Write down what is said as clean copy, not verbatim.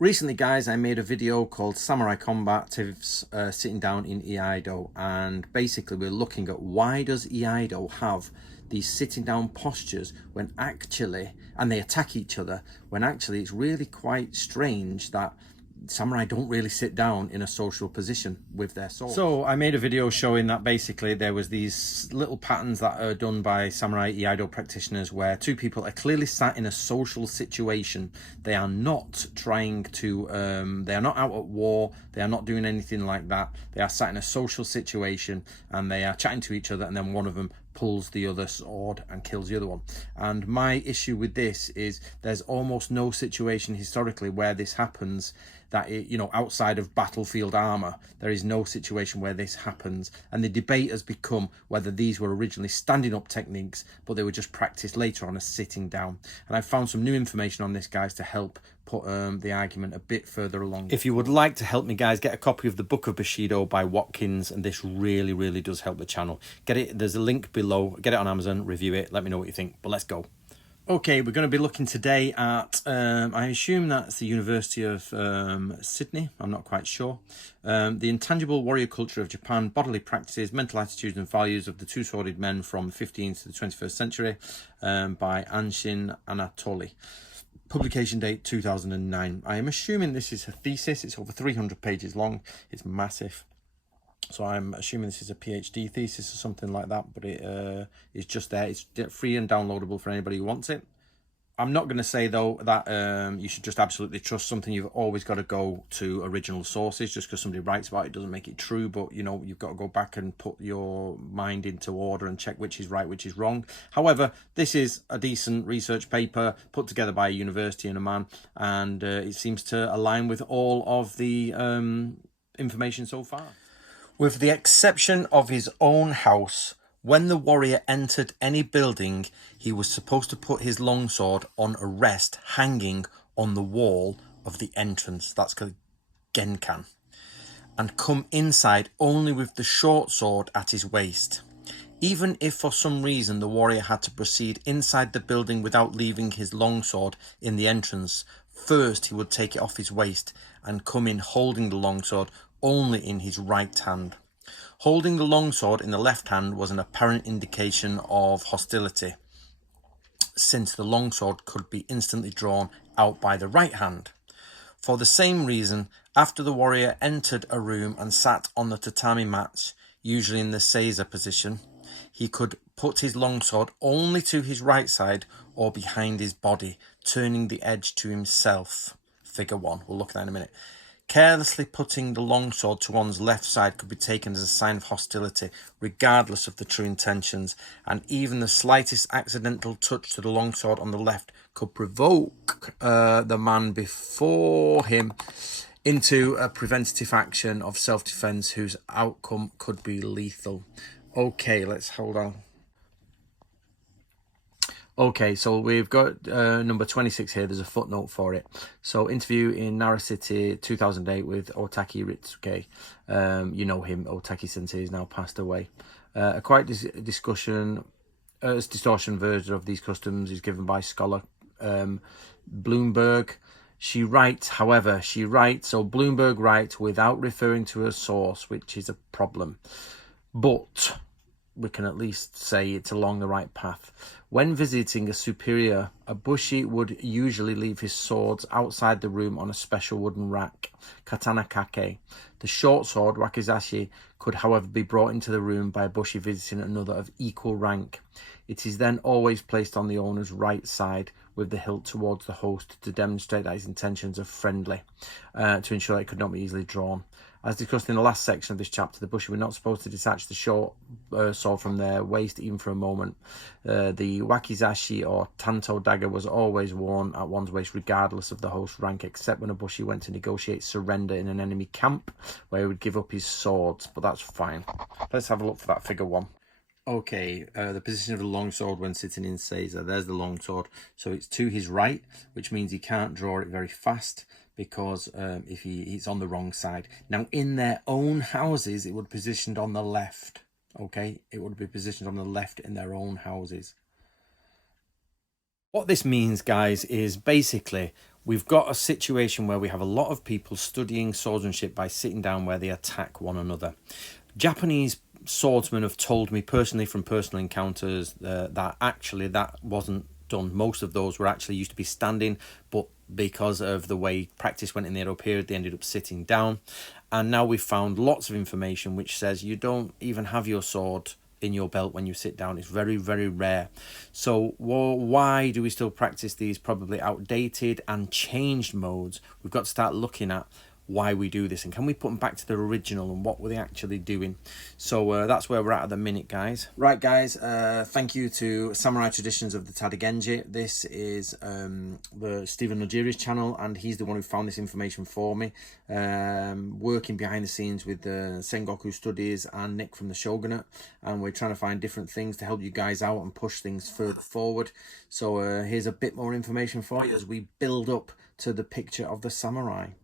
Recently, guys, I made a video called Samurai Combat Tips sitting down in Iaido, and basically we're looking at why does Iaido have these sitting down postures when actually, and they attack each other, when actually it's really quite strange that samurai don't really sit down in a social position with their swords. So I made a video showing that basically there was these little patterns that are done by samurai Iaido practitioners where two people are clearly sat in a social situation. They are not trying to, they are not out at war, they are not doing anything like that. They are sat in a social situation and they are chatting to each other, and then one of them pulls the other sword and kills the other one. And my issue with this is there's almost no situation historically where this happens, that it, outside of battlefield armor, there is no situation where this happens. And the debate has become whether these were originally standing up techniques, but they were just practiced later on as sitting down. And I've found some new information on this, guys, to help put the argument a bit further along. If you would like to help me, guys, get a copy of the Book of Bushido by Watkins, and this really does help the channel. Get it, there's a link below, get it on Amazon, review it, let me know what you think. But let's go. Okay, we're going to be looking today at, I assume that's the University of Sydney, I'm not quite sure. The Intangible Warrior Culture of Japan, Bodily Practices, Mental Attitudes and Values of the Two-Sworded Men from the 15th to the 21st Century by Anshin Anatoly. Publication date 2009. I am assuming this is a thesis. It's over 300 pages long. It's massive. So I'm assuming this is a PhD thesis or something like that, but it is just there. It's free and downloadable for anybody who wants it. I'm not going to say, though, that you should just absolutely trust something. You've always got to go to original sources. Just because somebody writes about it doesn't make it true. But, you've got to go back and put your mind into order and check which is right, which is wrong. However, this is a decent research paper put together by a university and a man. And it seems to align with all of the information so far. With the exception of his own house, when the warrior entered any building, he was supposed to put his longsword on a rest hanging on the wall of the entrance, that's called genkan, and come inside only with the short sword at his waist. Even if for some reason the warrior had to proceed inside the building without leaving his longsword in the entrance, first he would take it off his waist and come in holding the longsword only in his right hand. Holding the longsword in the left hand was an apparent indication of hostility, since the longsword could be instantly drawn out by the right hand. For the same reason, after the warrior entered a room and sat on the tatami mat, usually in the seiza position, he could put his longsword only to his right side or behind his body, turning the edge to himself. Figure 1, we'll look at that in a minute. Carelessly putting the longsword to one's left side could be taken as a sign of hostility, regardless of the true intentions, and even the slightest accidental touch to the longsword on the left could provoke the man before him into a preventative action of self-defense whose outcome could be lethal. Okay, let's hold on. Okay, so we've got number 26 here. There's a footnote for it. So, interview in Nara City, 2008 with Otaki Ritsuke. You know him, Otaki Sensei is now passed away. A quiet distortion version of these customs is given by scholar Bloomberg. So Bloomberg writes without referring to a source, which is a problem. But we can at least say it's along the right path. When visiting a superior, a bushi would usually leave his swords outside the room on a special wooden rack, katana kake. The short sword, wakizashi, could however be brought into the room by a bushi visiting another of equal rank. It is then always placed on the owner's right side with the hilt towards the host to demonstrate that his intentions are friendly, to ensure that it could not be easily drawn. As discussed in the last section of this chapter, the bushi were not supposed to detach the short sword from their waist even for a moment. The wakizashi or tanto dagger was always worn at one's waist regardless of the host's rank, except when a bushi went to negotiate surrender in an enemy camp where he would give up his swords, but that's fine. Let's have a look for that figure 1. Okay, the position of the longsword when sitting in seiza. There's the longsword. So it's to his right, which means he can't draw it very fast, because if he's on the wrong side. Now, in their own houses, it would be positioned on the left. Okay, it would be positioned on the left in their own houses. What this means, guys, is basically We've got a situation where we have a lot of people studying swordsmanship by sitting down where they attack one another. Japanese swordsmen have told me personally from personal encounters that actually that wasn't done. Most of those were actually used to be standing, but because of the way practice went in the Edo period, they ended up sitting down. And now we've found lots of information which says you don't even have your sword in your belt when you sit down. It's very, very rare. So why do we still practice these probably outdated and changed modes? We've got to start looking at why we do this, and can we put them back to their original and what were they actually doing. So that's where we're at the minute, guys. Right, guys, thank you to Samurai Traditions of the Tadagenji. This is the Stephen Nojiri's channel, and he's the one who found this information for me, working behind the scenes with the Sengoku Studies and Nick from the Shogunate, and we're trying to find different things to help you guys out and push things further forward. So here's a bit more information for you as we build up to the picture of the samurai.